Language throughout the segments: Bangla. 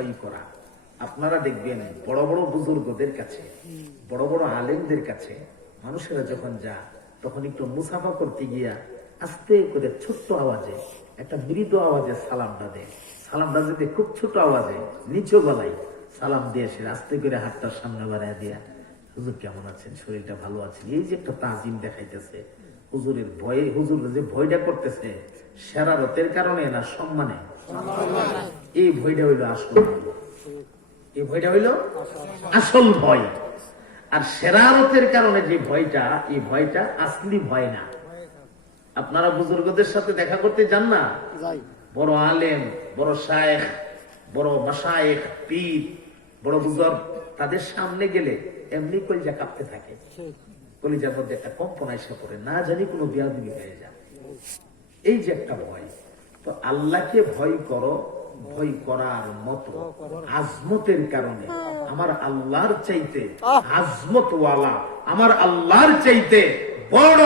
ভয় করা। আপনারা দেখবেন বড় বড় বুজুর্গদের কাছে, বড় বড় আলেমদের কাছে মানুষেরা যখন যায় তখন একটু মুসাফা করতে গিয়া আস্তে করে ছোট্ট আওয়াজে, একটা মৃদু আওয়াজে সালামটা দেয়। সালামটা যদি খুব ছোট আওয়াজে নিচু গলায় সালাম দিয়ে সে আস্তে করে হাতটা সামনে বাড়ায় দিয়া, হুজুর কেমন আছেন, শরীরটা ভালো আছে, এই যে একটা তাজিম দেখাইতেছে। হুজুরের ভয়ে, হুজুর যে ভয়টা করতেছে শেরারতের কারণে না সম্মানে, এই ভয়টা হইল আসল, এই ভয়টা হইল আসল ভয়। আর শেরারতের কারণে যে ভয়টা, এই ভয়টা আসলি ভয় না। আপনারা বুজুর্গদের সাথে দেখা করতে যান না, বড় আলেম, বড় শায়েখ, বড় মাশায়েখ, পীর, বড় বুজুর্গ, তাদের সামনে গেলে এমনি কলিজা কাঁপতে থাকে, কলিজার মধ্যে একটা কম্পনা এসে পড়ে, না জানি কোনো বিয়াদবি হয়ে যায়। এই যে একটা ভয়, তো আল্লাহকে ভয় করো, ভয় করার মতো আজমতের কারণে আমার আল্লাহর চাইতে আজমতওয়ালা, আমার আল্লাহর চাইতে বড়,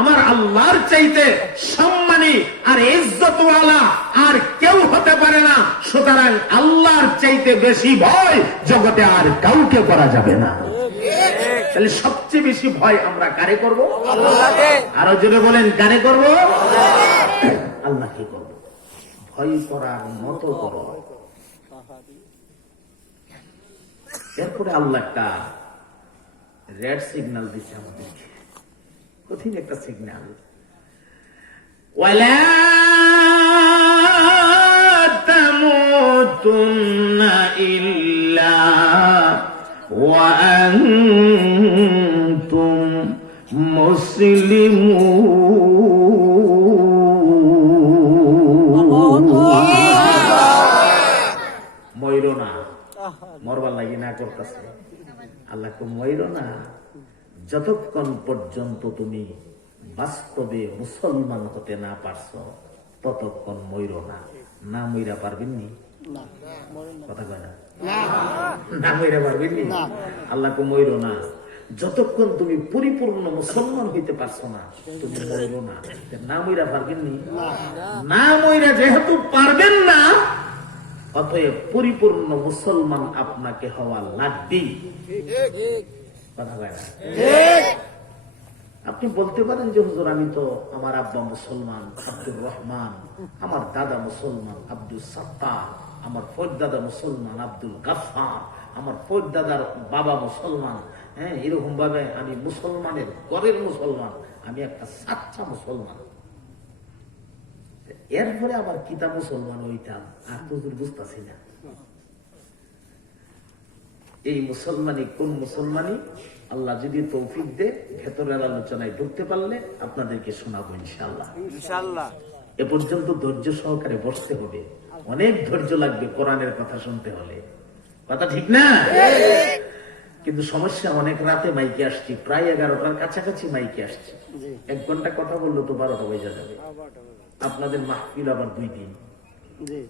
আমার আল্লাহর চাইতে সম্মানী আর ইজ্জতওয়ালা আর কেউ হতে পারে না। সুতরাং আল্লাহর চাইতে বেশি ভয় জগতে আর কাউকে করা যাবে না। তাহলে সবচেয়ে বেশি ভয় আমরা কারে করব? আল্লাহকে। আরো জোরে বলেন, কারে করব? আল্লাহকে করব। ভয় করার মতো করো। এরপরে আল্লাহ একটা রেড সিগন্যাল দিচ্ছে আমাদেরকে, কঠিন একটা সিগন্যাল। ওয়ালা তামুতুন্না ইল্লা ওয়া আনতুম মুসলিমুন। মইরো না, মরবার লাগি না করতেছে আল্লাহকে, মইরো না যতক্ষণ পর্যন্ত তুমি বাস্তবে মুসলমান হতে না পারছো, ততক্ষণ মইরো না। না মইরা পারবেননি, কথা কয় না, না মইরা পারবেননি। আল্লাহকে মইরো না যতক্ষণ তুমি পরিপূর্ণ মুসলমান হইতে পারছো না, তুমি মইরো না। না মইরা পারবেননি, না মইরা যেহেতু পারবেন না, অতএব পরিপূর্ণ মুসলমান আপনাকে হওয়া লাগবেই। কথা কয় না। আপনি বলতে পারেন যে হুজুর আমি তো, আমার আব্বা মুসলমান আব্দুর রহমান, আমার দাদা মুসলমান আব্দুল সাত্তার, আমার পরদাদা মুসলমান আব্দুল গাফফার, আমার পরদাদার বাবা মুসলমান, হ্যাঁ, এরকম ভাবে আমি মুসলমানের ঘরের মুসলমান, আমি একটা সাচ্চা মুসলমান। এরপরে আবার কিতা মুসলমান ওইটা আর তো বুঝতেছি না। এই মুসলমানি কোন মুসলমানি, আল্লাহ যদি তৌফিক দে ভেতরের আলোচনায় ঢুকতে পারলে আপনাদেরকে শোনাবো ইনশাআল্লাহ। ইনশাআল্লাহ এ পর্যন্ত ধৈর্য সহকারে বসতে হবে, অনেক ধৈর্য লাগবে কোরআনের কথা শুনতে হলে, কথা ঠিক না? কিন্তু সমস্যা, অনেক রাতে মাইকে আসছি, প্রায় 11টার কাছাকাছি মাইকে আসছি, 1 ঘন্টা কথা বললো তো 12টা বেজে যাবে। আপনাদের মাহফিল আবার 2 দিন,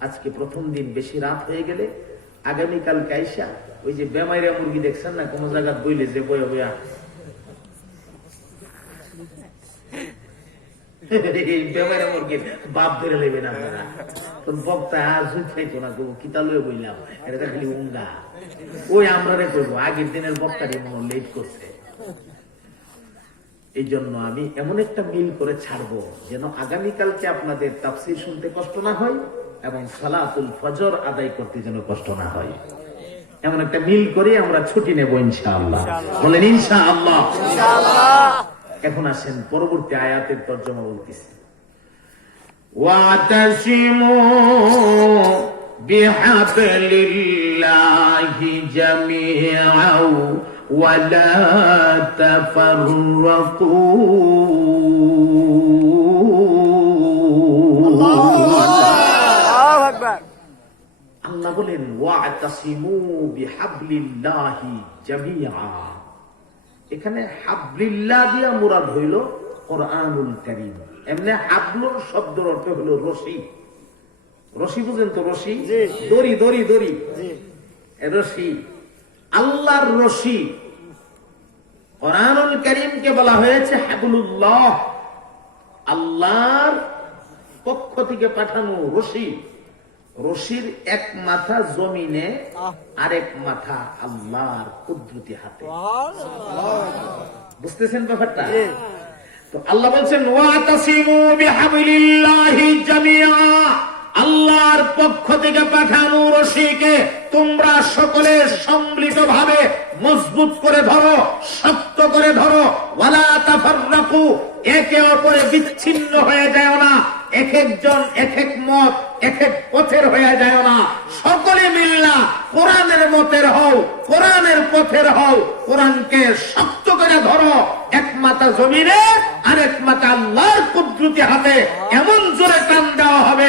আজকে প্রথম দিন, বেশি রাত হয়ে গেলে আগামীকাল কাইসা ওই যে বেমাইরা মুরগি দেখছেন না কোন জায়গা বইলে যে বয়া বয়া, এই বেমাইরা মুরগির বাপ ধরে নেবেন আপনারা। তোর বক্তা আজ খাইতো না, কিতা লয়ে বললাম, এটা খালি উঙ্গা। ওই আমরা রে করবো, আগের দিনের বক্তারই মনে লেট করছে। এই জন্য আমি এমন একটা মিল করে ছাড়বো যেন আগামীকালকে আপনাদের তাফসীর শুনতে কষ্ট না হয় এবং সালাতুল ফজর আদায় করতে যেন কষ্ট না হয়। এমন একটা মিল করে আমরা ছুটি নেব ইনশাআল্লাহ। বলেন ইনশাআল্লাহ। এখন আসেন পরবর্তী আয়াতের তরজমা বলতেছি। ওয়াতাসিমু বিহাবলিল্লাহি জামিআও ওয়ালা তাফাররাকু। আল্লাহ বলেন ওয়াতাসিমু বিহাবলিল্লাহি জামিআ। এখানে হাবলিল্লাহ দিয়া মুরাদ হইল কোরআনুল কারীম। এমনি হাবলুর শব্দের অর্থ হলো রশি। রশি বুঝেন তো? রশি, দড়ি, দড়ি, দড়ি, রশি, আল্লাহর রশি। কোরআনুল কারীমকে বলা হয়েছে হাবলুল্লাহ, আল্লাহর পক্ষ থেকে পাঠানো রশি। রশির এক মাথা জমিনে, আরেক মাথা আল্লাহর কুদরতি হাতে। বুঝতেছেন ব্যাপারটা? তো আল্লাহ বলছেন ওয়াতাসিমু বিহাবলিল্লাহি জামিআ, আল্লাহর পক্ষ থেকে পাঠানো রশিকে তোমরা সকলে সম্মিলিত ভাবে মজবুত করে ধরো, শক্ত করে ধরো। ওয়ালা তাফাররাকু, একে অপরে বিচ্ছিন্ন হয়ে যায় না, এক একজন এক এক মত এক এক পথের হয়ে যায় না, সকলে মিল্লা কোরআনের মতের হও, কোরআনের পথের হও। কোরআনকে শক্ত করে ধরো, এক মাথা জমিনে আরেক মাথা আল্লাহর কুদরতি হাতে। এমন জোরে টান দেওয়া হবে,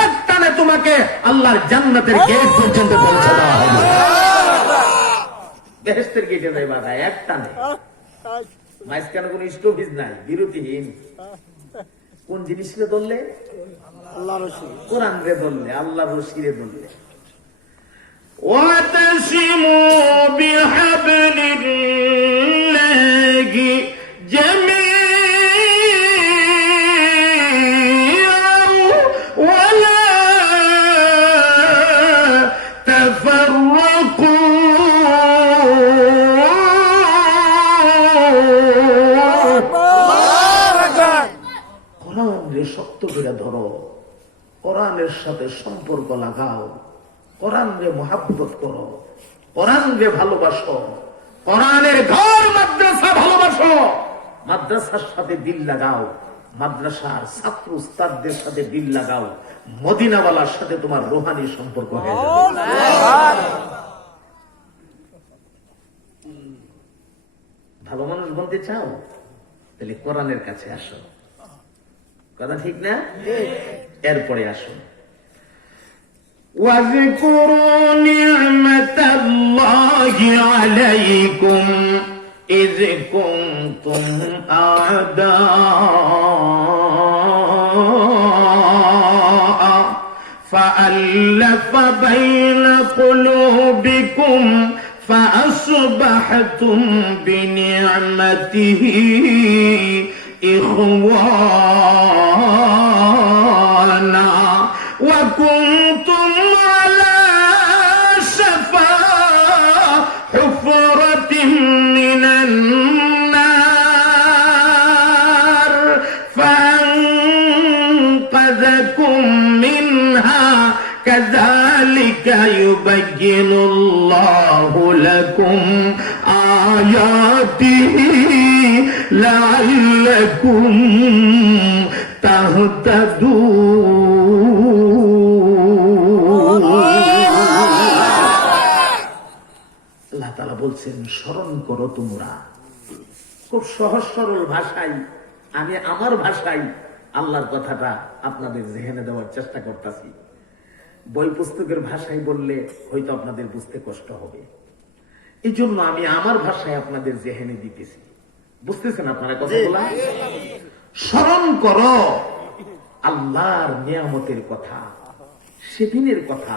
এক টানে তোমাকে আল্লাহর জান্নাতের গেট পর্যন্ত পৌঁছে দেওয়া হবে। বেহেশতের গেটে যাই বাধা এক টানে, মাঝখানে কোন স্টপেজ নাই, বিরতিহীন। কোন জিনিসকে ধরলে? আল্লাহর রশি। কোরআন রে ধরলে, আল্লাহর রশি রে ধরলে। ওয়াতাসিমু বিহাবলিল্লাহি জামিআন ওয়ালা তাফাররাকু, কোরআনকে শক্ত করে ধরো, কোরআনের সাথে সম্পর্ক লাগাও, কোরআনকে মহাব্বত করো, কোরআনকে ভালোবাসো, কোরআনের ঘর মাদ্রাসা ভালোবাসো, মাদ্রাসার সাথে দিল লাগাও, মাদ্রাসার ছাত্র উস্তাদদের সাথে দিল লাগাও, মদিনাওয়ালার সাথে তোমার রুহানি সম্পর্ক হয়ে যাবে। ভালো মানুষ বলতে চাও? তাহলে কোরআনের কাছে আসো। কথা ঠিক না? এরপরে আসুন, واذكروا نعمة الله عليكم إذ كنتم أعداء فألف بين قلوبكم فأصبحتم بنعمته إخوانا وكنتم على شفا حفرة من النار فأنقذكم منها كذلك يبين الله لكم آياته لعلكم تهتدون। আল্লাহ তাআলা বলছেন স্মরণ করো তোমরা। খুব সহজ সরল ভাষায়, আমি আমার ভাষায় আল্লাহর কথাটা আপনাদের জেহেনে দেওয়ার চেষ্টা করতেছি। বই পুস্তকের ভাষায় বললে হয়তো আপনাদের বুঝতে কষ্ট হবে, এই জন্য আমি আমার ভাষায় আপনাদের জেহেনে দিতেছি। বুঝতেছেন আপনারা কথাগুলা? স্মরণ করো আল্লাহর নিয়ামতের কথা, সেদিনের কথা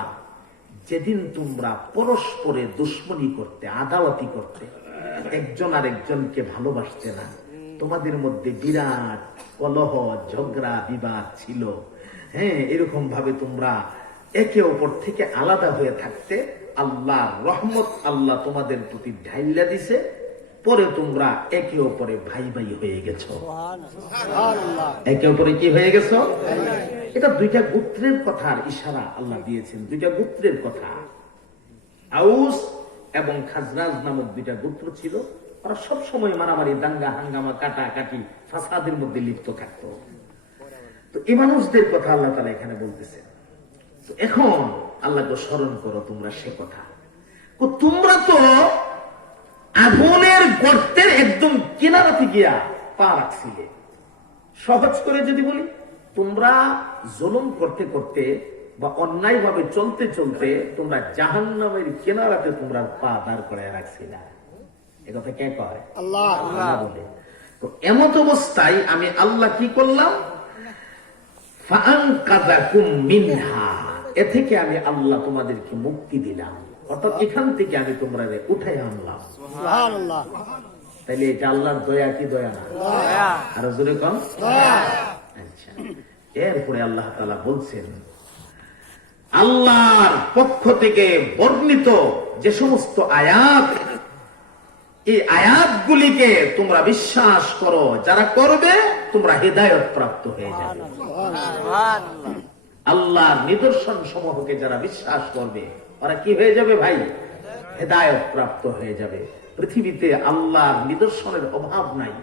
যেদিন তোমরা পরস্পরে দুশ্মনী করতে, আদাওয়াতি করতে, একজন আর একজনকে ভালোবাসতে না, তোমাদের মধ্যে বিরাট কলহ ঝগড়া বিবাদ ছিল। হ্যাঁ, এরকম ভাবে তোমরা একে অপর থেকে আলাদা হয়ে থাকতে আল্লাহর রহমত আল্লাহ তোমাদের প্রতি ঢাইলা দিছে, পরে তোমরা একে অপরে ভাই ভাই হয়ে গেছো। একে অপরে কি হয়ে গেছো? এটা দুইটা গোত্রের কথার ইশারা আল্লাহ দিয়েছেন। দুইটা গোত্রের কথা, আউস এবং খাজরাজ নামক দুইটা গোত্র ছিল। ওরা সবসময় মারামারি, দাঙ্গা হাঙ্গামা, কাটাকাটি, ফাসাদের মধ্যে লিপ্ত থাকতো। তো এই মানুষদের কথা আল্লাহ তাআলা এখানে বলতেছেন। তো এখন আল্লাহকে স্মরণ করো তোমরা সে কথা। তোমরা তো আগুনের গর্তের একদম কিনারাতে গিয়া পা রাখছিলে। সহজ করে যদি বলি, তোমরা জুলুম করতে করতে বা অন্যায় ভাবে চলতে চলতে তোমরা জাহান্নামের কিনারাতে তোমরা পা দাঁড় করে রাখছিলে। এ কথা কে কয়? আল্লাহ বলে। তো এমত অবস্থায় আমি আল্লাহ কি করলাম? ফাআনকাযাকুম মিনহা, এ থেকে আমি আল্লাহ তোমাদেরকে মুক্তি দিলাম, অর্থাৎ এখান থেকে আমি তোমরা উঠাই আনলাম। সুবহানাল্লাহ। তাইলে এটা আল্লাহর দয়া কি দয়া না? আরো জোরে কম। আচ্ছা, এরপরে আল্লাহ তাআলা বলছেন আল্লাহর পক্ষ থেকে বর্ণিত যে সমস্ত আয়াত, এই আয়াতগুলিকে তোমরা বিশ্বাস করো, যারা করবে তোমরা হেদায়েত প্রাপ্ত হয়ে যাবে। আল্লাহর নিদর্শন সমূহকে যারা বিশ্বাস করবে ওরা কি হয়ে যাবে ভাই? হেদায়েত প্রাপ্ত হয়ে যাবে। পৃথিবীতে আল্লাহর নিদর্শনের অভাব নাই,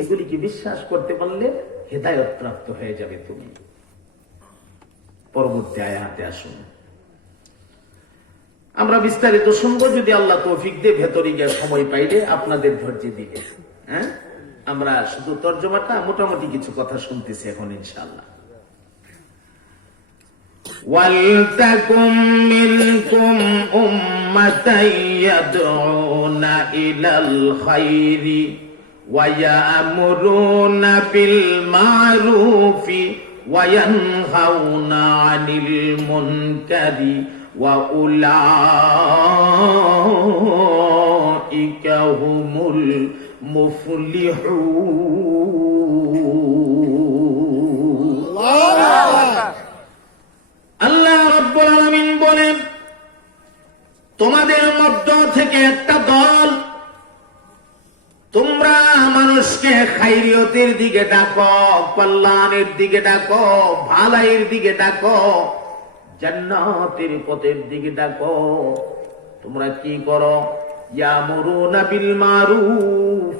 এগুলিকে বিশ্বাস করতে পারলে হেদায়েত প্রাপ্ত হয়ে যাবে তুমি। পরবর্তী আয়াতে আসুন, আমরা বিস্তারিত শুনবো যদি আল্লাহ তৌফিক দিয়ে, ভেতরে গিয়ে সময় পাইলে আপনাদের ধৈর্য দিবে। হ্যাঁ, আমরা শুধু তর্জমাটা মোটামুটি কিছু কথা শুনতেছি এখন ইনশাআল্লাহ। ওয়ালতাকুম মিনকুম উম্মাতান ইয়াদউনা ইলাল খায়রি ওয়া ইয়ামুরুনা বিল মা'রুফি ওয়া ইয়ানহাউনা আনিল মুনকারি ওয়া উলাইকা হুমুল মুফলিহুন। আল্লাহ রাব্বুল আলামিন বলেন, তোমাদের মধ্য থেকে একটা দল, তোমরা মানুষকে খায়রিয়তের দিকে ডাকো, কল্যাণের দিকে ডাকো, ভালাইয়ের দিকে ডাকো, জান্নাতের পথের দিকে ডাকো। তোমরা কি করো? ইয়ামুরুনা বিল মারুফ,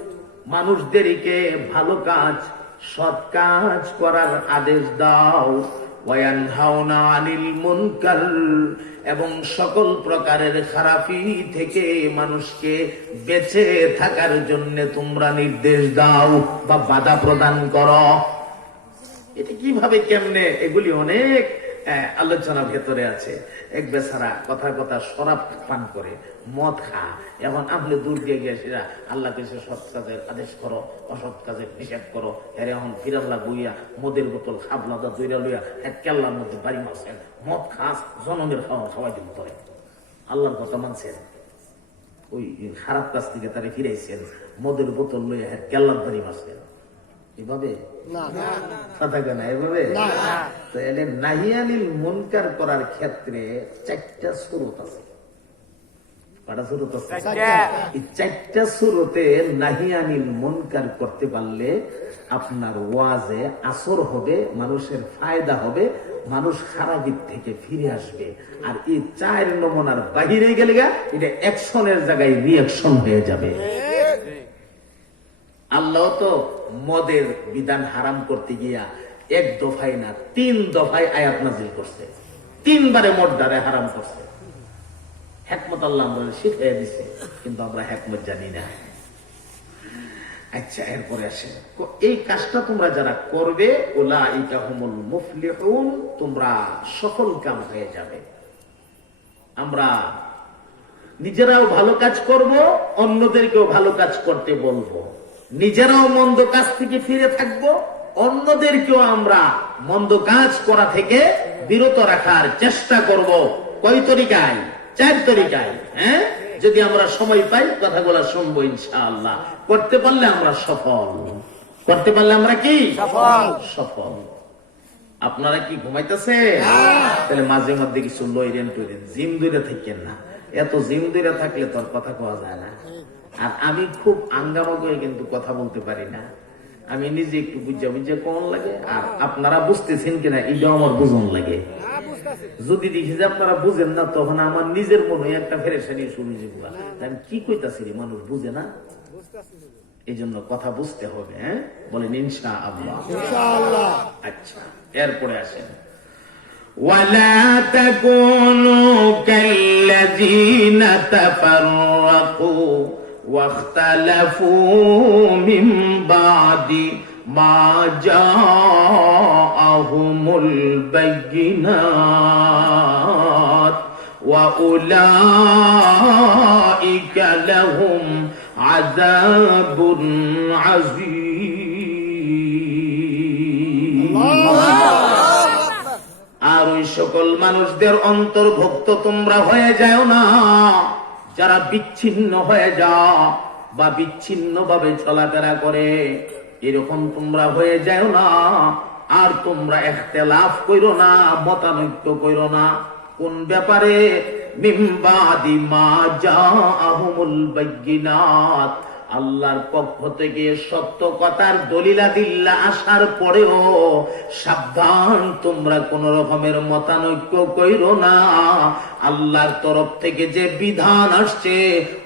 মানুষদেরকে ভালো কাজ, সৎ কাজ করার আদেশ দাও। ওয়ায়ানহাউনা আনিল মুনকার, এবং সকল প্রকারের খারাপি থেকে মানুষকে বেঁচে থাকার জন্য তোমরা নির্দেশ দাও বা বাধা প্রদান করো। এটা কিভাবে, কেমনে, এগুলি অনেক আলোচনা ভেতরে আছে। এক বেচারা কথা কথা শরাব পান করে, মদ খা, এখন আপনি দূর দিয়ে গিয়ে সেটা আল্লাহ কাছে সৎ কাজের আদেশ করো, অসৎ কাজের নিষেধ করো। এর এখন ফিরাল্লা বইয়া মদের বোতল খাবলাদা দইরা লইয়া এক কেল্লার মধ্যে বাড়ি মারছেন, মদ খাস, জনমের খাওয়া খাওয়াই দিন করে আল্লাহর কথা মানছেন, ওই খারাপ কাজ থেকে তারা ফিরাইছেন, মদের বোতল লইয়া এক কেল্লার বাড়ি মারছেন। এভাবে এভাবে তাহলে নাহিয়ানিল মুনকার করার ক্ষেত্রে চারটা সুরত আছে। কয়টা সুরত আছে? এই চারটা সুরতে নাহিয়ানিল মুনকার করতে পারলে আপনার ওয়াজে আসর হবে, মানুষের ফায়দা হবে, মানুষ খারাপের থেকে ফিরে আসবে। আর এই চার নমুনার বাহিরে গেলে এটা অ্যাকশনের জায়গায় রিঅ্যাকশন হয়ে যাবে। আল্লাহ তো মদের বিধান হারাম করতে গিয়া এক দফায় না 3 দফায় আয়াত নাযিল করছে, 3 বারে মদটারে হারাম করছে। হিকমত আল্লাহ আমাদের শিখিয়ে দিছে, কিন্তু আমরা হিকমত জানি না। আচ্ছা, এরপরে আসে, এই কাজটা তোমরা যারা করবে উলাইকা হুমুল মুফলিহুন, তোমরা সফল কাম হয়ে যাবে। আমরা নিজেরাও ভালো কাজ করব, অন্যদেরকেও ভালো কাজ করতে বলবো, নিজেরাও মন্দ কাজ থেকে ফিরে থাকবো, অন্যদেরকেও আমরা মন্দ কাজ করা থেকে বিরত রাখার চেষ্টা করব। কয় তরিকায়? 4 তরিকায়। হ্যাঁ, যদি আমরা সময় পাই কথাগুলো শুনবো ইনশাআল্লাহ। করতে পারলে আমরা সফল, করতে পারলে আমরা কি সফল। আপনারা কি ঘুমাইতেছে? তাহলে মাঝে মধ্যে কিছু লইরেন টইরেন, জিম দূরে থাকেন না। এত জিম দূরে থাকলে তোর কথা কোয়া যায় না। আর আমি খুব আঙ্গামা করে কিন্তু কথা বলতে পারি না, আমি নিজে একটু বুঝা বুঝা কোন লাগে। আর আপনারা বুঝতেছেন কিনা এটাও আমার বুঝন লাগে। যদি দেখি যে আপনারা বুঝেন না, তখন আমার নিজের মনে একটা ফেরেশানি শুরু হয়ে যাবে, আমি কি কইতাছি রে, মানুষ বুঝে না, এই জন্য কথা বুঝতে হবে। হ্যাঁ, বলেন ইনশাআল্লাহ। আচ্ছা, এরপরে আসেন, ওয়ালা তাকুনু কাল্লাযীনা তাফাররাকু واختلفوا من بعد ما جاءهم البينات وأولئك لهم عذاب عظيم। আর ওই সকল মানুষদের অন্তর্ভুক্ত তোমরা হয়ে যাও না যারা বিচ্ছিন্ন হয়ে যাও বা বিচ্ছিন্ন ভাবে চলাফেরা করে, এরকম তোমরা হয়ে যাও না। আর তোমরা ইখতিলাফ কইরো না, মতানৈক্য কইরো না। কোন ব্যাপারে? মিন বাদি মা জাআহুমুল বায়্যিনাত, আল্লাহর পক্ষ থেকে সত্য কথার দলিলাদিল্লা আসার পরেও সাবধান, তোমরা কোন রকমের মতানৈক্য কইরো না। আল্লাহর তরফ থেকে যে বিধান আসছে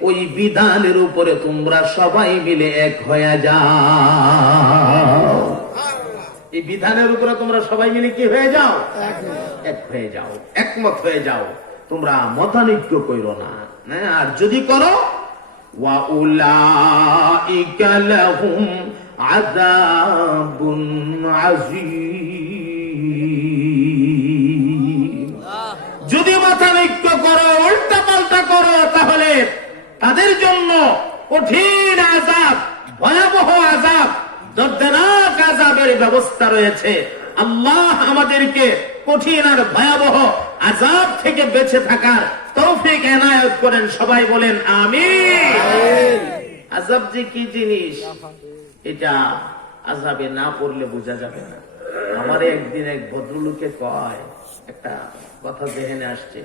ওই বিধানের উপরে তোমরা সবাই মিলে এক হয়ে যাও। এই বিধানের উপরে তোমরা সবাই মিলে কি হয়ে যাও? এক হয়ে যাও, একমত হয়ে যাও, তোমরা মতানৈক্য কইরো না। আর যদি করো, وَأُولَئِكَ لَهُمْ عَذَابٌ عَظِيمٌ। যদি মতানৈক্য করো, উল্টা পাল্টা করো, তাহলে তাদের জন্য কঠিন আযাব, ভয়াবহ আযাব, দর্দনাক আযাবের ব্যবস্থা রয়েছে। আল্লাহ আমাদেরকে কঠিন আর ভয়াবহ আযাব থেকে বেঁচে থাকার তৌফিক এনায়েত করেন। সবাই বলেন আমিন। আযাব যে কি জিনিস এটা আযাবে না পড়লে বোঝা যাবে না। আমারে একদিন এক ভদ্রলোকে কয়, একটা কথা জেহেনে আসছে,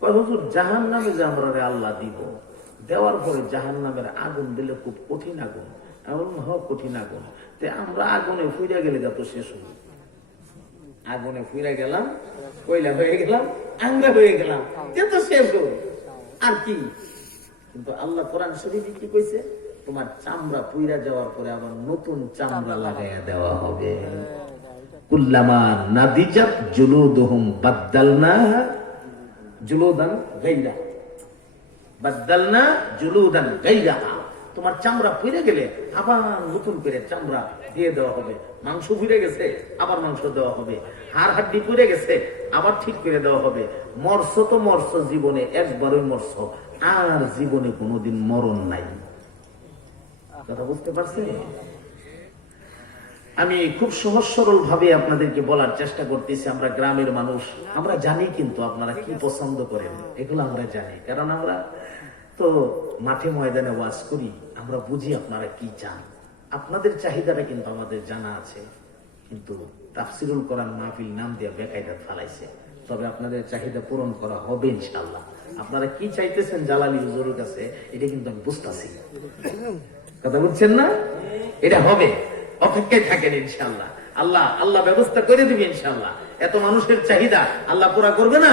কয় হুজুর জাহান্নামে যে আমরা আল্লাহ দিব, দেওয়ার পরে জাহান্নামের আগুন দিলে খুব কঠিন আগুন। এমন হোক কঠিন আগুন, তে আমরা আগুনে ফুইরা গেলে যত শেষ হবে। আগুনে ফুইরা গেলাম, কয়লা হয়ে গেলাম, আংরা হয়ে গেলাম, যত শেষ হবে আর কি। কিন্তু আল্লাহ কোরআন শরীফে কি কইছে? তোমার চামড়া পুইরা যাওয়ার পরে আবার নতুন চামড়া লাগাইয়া দেওয়া হবে। কুল্লামা নাদিজাত জুলুদুহুম বাদদালনা জুলুদান গায়রা, বাদদালনা জুলুদান গায়রাহা। তোমার চামড়া পুইরে গেলে আবার নতুন করে চামড়া দিয়ে দেওয়া হবে। মাংস পুড়ে গেছে, আবার মাংস দেওয়া হবে। হাড় হাড্ডি পুড়ে গেছে, আবার ঠিক করে দেওয়া হবে। মরছ তো মরছ, জীবনে একবারই মরছ, আর জীবনে কোনোদিন মরণ নাই। কথা বুঝতে পারছেন? আমি খুব সহজ সরল ভাবে আপনাদেরকে বলার চেষ্টা করতেছি। আমরা গ্রামের মানুষ, আমরা জানি কিন্তু আপনারা কি পছন্দ করেন, এগুলো আমরা জানি। কারণ আমরা তো মাঠে ময়দানে ওয়াজ করি, আমরা বুঝি আপনারা কি চান। আপনাদের চাহিদাটা কিন্তু আমাদের জানা আছে, কিন্তু তাফসিরুল কোরআন মাহফিল নাম দিয়ে বেকায়দা ফালাইছে। তবে আপনাদের চাহিদা পূরণ করা হবে ইনশাআল্লাহ। আপনারা কি চাইতেছেন জালালী হুজুরের কাছে, এটা কিন্তু আমি বুঝতেছি। কথা বুঝছেন না? এটা হবে, অপেক্ষায় থাকেন ইনশাআল্লাহ। আল্লাহ আল্লাহ ব্যবস্থা করে দিবে ইনশাআল্লাহ। এত মানুষের চাহিদা আল্লাহ পুরা করবে না?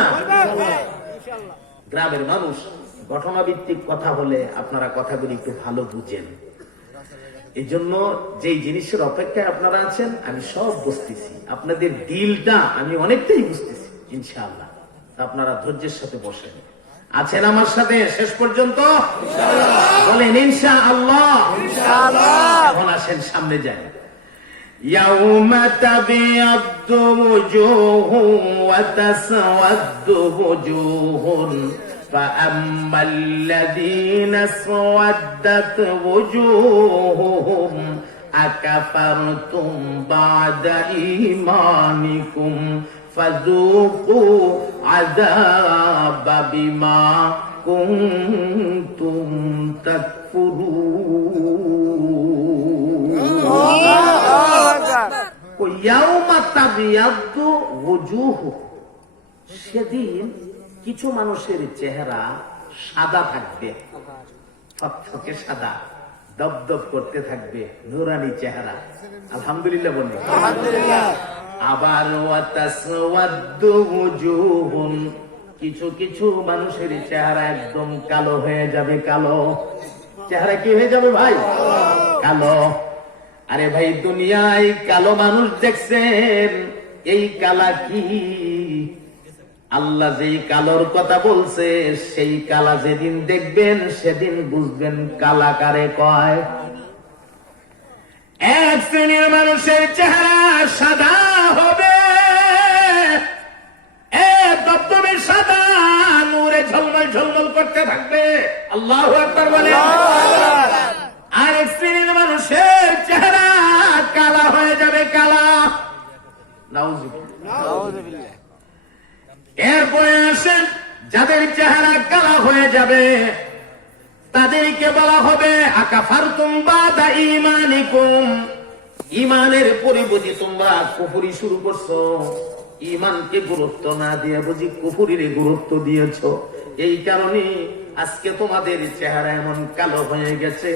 গ্রামের মানুষ, ঘটনাভিত্তিক কথা হলে আপনারা কথাগুলি একটু ভালো বুঝেন। এই জন্য যেই জিনিসের অপেক্ষায় আপনারা আছেন আমি সব বুঝতেছি, আপনাদের দিলটা আমি অনেকটাই বুঝতেছি ইনশাআল্লাহ। আপনারা ধৈর্যের সাথে বসেন, আছেন আমার সাথে শেষ পর্যন্ত? বলেন ইনশাআল্লাহ। এখন আসেন সামনে যান। ইয়াউমা তাবিয়াদ্দু ওয়ুজুহুন ওয়া তাসওয়াদ্দু ওয়ুজুহুন فأما الذين اسودت وجوههم أكفرتم بعد إيمانكم فذوقوا عذاب بما كنتم تكفرون ويوم تبيض وجوه সেদিন কিছু মানুষের চেহারা সাদা থাকবে, ফকফকে সাদা, দপদপ করতে থাকবে, নুরানি চেহারা। আলহামদুলিল্লাহ বলুন। আবার কিছু কিছু মানুষের চেহারা একদম কালো হয়ে যাবে। কালো চেহারা কি হয়ে যাবে ভাই? কালো। আরে ভাই, দুনিয়ায় কালো মানুষ দেখছেন? এই কালা কি? আল্লাহ যেই কালোর কথা বলছে সেই কালা যেদিন দেখবেন সেদিন বুঝবেন কালা কারে কয়। এক শ্রেণীর মানুষের চেহারা সাদা হবে, দপদপে সাদা, নূরে ঝলমল ঝলমল করতে থাকবে। আল্লাহু আকবার বলে। আর এক শ্রেণীর মানুষের চেহারা কালা হয়ে যাবে, কালা। নাউযুবিল্লাহ। এরপরে আসেন যাদের চেহারা কালা হয়ে যাবে তাদেরকে বলা হবে আকাফারতুম বাদা ঈমানিকুম, ঈমানের পরিবর্তে তোমরা কুফরি শুরু করছো। ইমানকে গুরুত্ব না দিয়ে বুঝি কুফরির গুরুত্ব দিয়েছো। এই কারণে আজকে তোমাদের চেহারা এমন কালো হয়ে গেছে।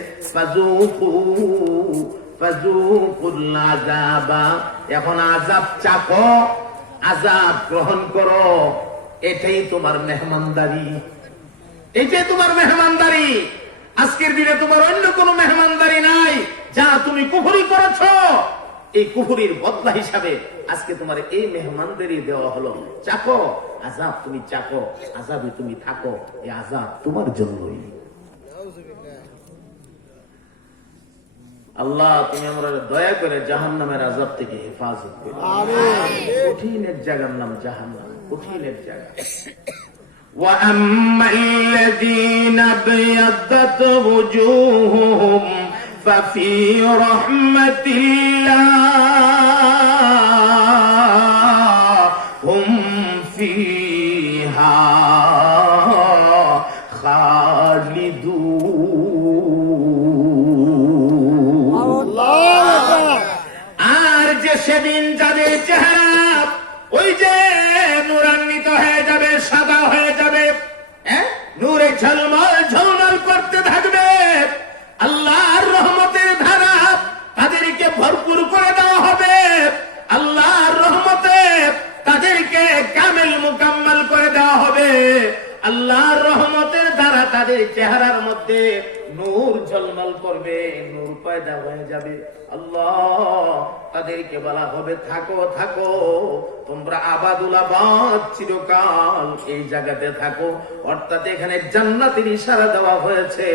এখন আযাব চাকো, আযাব গ্রহণ করো। এটাই তোমার মেহমানদারি, এটাই তোমার মেহমানদারি। আজকের দিনে তোমার অন্য কোনো মেহমানদারি নাই। যা তুমি কুফরি করেছো, এই কুফরির বদলা হিসাবে আজকে তোমার এই মেহমানদারি দেওয়া হলো। চাকো আযাব, তুমি চাকো, আযাবে তুমি থাকো। এই আযাব তোমার জন্যই। আল্লাহ তুমি আমরা দয়া করে জাহান্নামের আযাব থেকে হেফাজত করো। কঠিন এক জায়গার নাম জাহান্নাম, কঠিন এক জায়গা। وَأَمَّا الَّذِينَ ابْيَضَّتْ وُجُوهُهُمْ فَفِي رَحْمَةِ اللَّهِ هُمْ فِيهَا خَالِدُونَ। আর যে সেদিন যাদের চেহারা ওই যে নূরান্বিত হয়ে যাবে, সাদা হয়ে যাবে, নূরে ঝলমল ঝলমল করতে থাকবে, আল্লাহর রহমতের ধারা তাদেরকে ভরপুর করে দেওয়া হবে। আল্লাহর রহমতে তাদেরকে কামেল মুকাম্মাল করে দেওয়া হবে। আল্লাহর রহমতের দ্বারা তাদের চেহারার মধ্যে নূর ঝলমল করবে, নূর পয়দা হয়ে যাবে। আল্লাহ তাদেরকে বলা হবে থাকো থাকো, তোমরা আবাদুল আবাদ চিরকাল এই জায়গাতে থাকো। অর্থাৎ এখানে জান্নাতের ইশারা দেওয়া হয়েছে।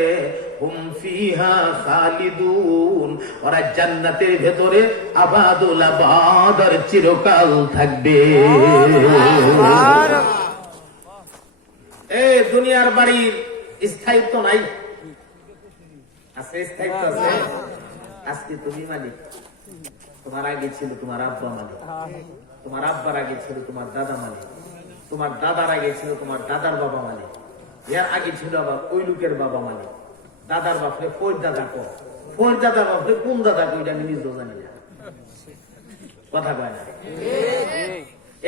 হুম ফিহা খালিদুন, ওরা জান্নাতের ভেতরে আবাদুল আবাদ আর চিরকাল থাকবে। এই দুনিয়ার বাড়ির স্থায়িত্ব নাই, আছে স্থায়িত্ব আছে। আজকে তুমি মালিক, তোমার আগে ছিল তোমার আব্বা মালিক, তোমার আব্বার আগে ছিল তোমার দাদা মালিক, তোমার দাদার আগে ছিল তোমার দাদার বাবা মালিক, এর আগে ছিল আবার ওই লোকের বাবা মালিক। দাদার বাপরে ফোর দাদা কো, ফোর দাদার বাপরে কোন দাদা কইটা আমি নিজেও জানি না, কথা কয় না।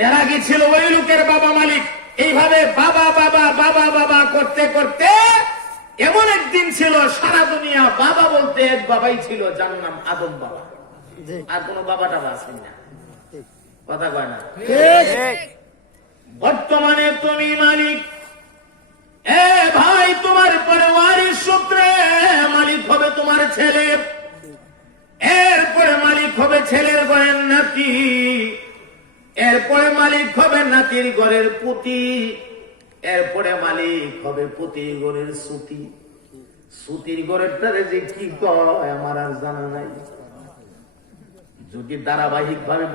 এর আগে ছিল ওই লোকের বাবা মালিক। এইভাবে বাবা বাবা বাবা বাবা করতে করতে এমন একদিন ছিল সারা দুনিয়া বাবা বলতে এক বাবাই ছিল, যার নাম আদম বাবা। আর কোন বাবা টাবা আছেন না, কথা কয় না। বর্তমানে তুমি মালিক। এ ভাই, তোমার পরিবারের সূত্রে মালিক হবে তোমার ছেলে, এরপরে মালিক হবে ছেলের ঘরের নাতি, এরপরে মালিক হবে নাতির ঘরের পুতি, এরপরে মালিক হবে পুতির ঘরের সুতি। সুতির ঘরের তারে যে কি কয় আমার আর জানা নাই। যদি ধারাবাহিক ভাবে